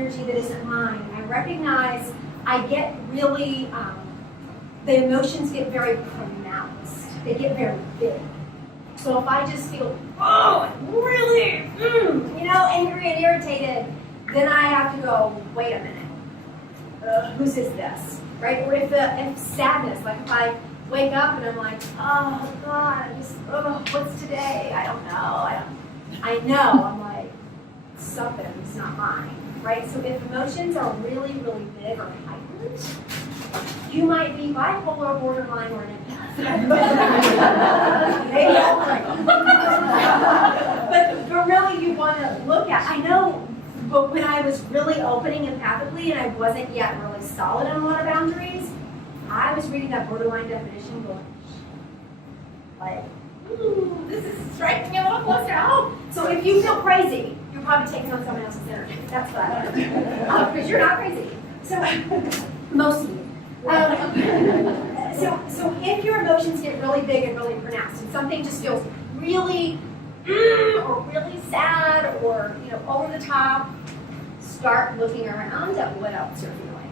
energy that isn't mine. I recognize I get really, the emotions get very pronounced. They get very big. So if I just feel, oh, really, angry and irritated, then I have to go, wait a minute, whose is this, right? Or if sadness, like if I wake up and I'm like, oh God, what's today? I don't know. I know. I'm like, something's not mine, right? So if emotions are really, really big or heightened, you might be bipolar, borderline, or an empath. Maybe all three. But really, you want to look at. I know, but when I was really opening empathically and I wasn't yet really solid on a lot of boundaries, I was reading that borderline definition, going, like, ooh, this is striking me a little closer home. So if you feel crazy, you're probably taking on someone else's energy. That's what I learned. Because you're not crazy. So most of you. So if your emotions get really big and really pronounced, and something just feels really, or really sad, or over the top, start looking around at what else you're feeling.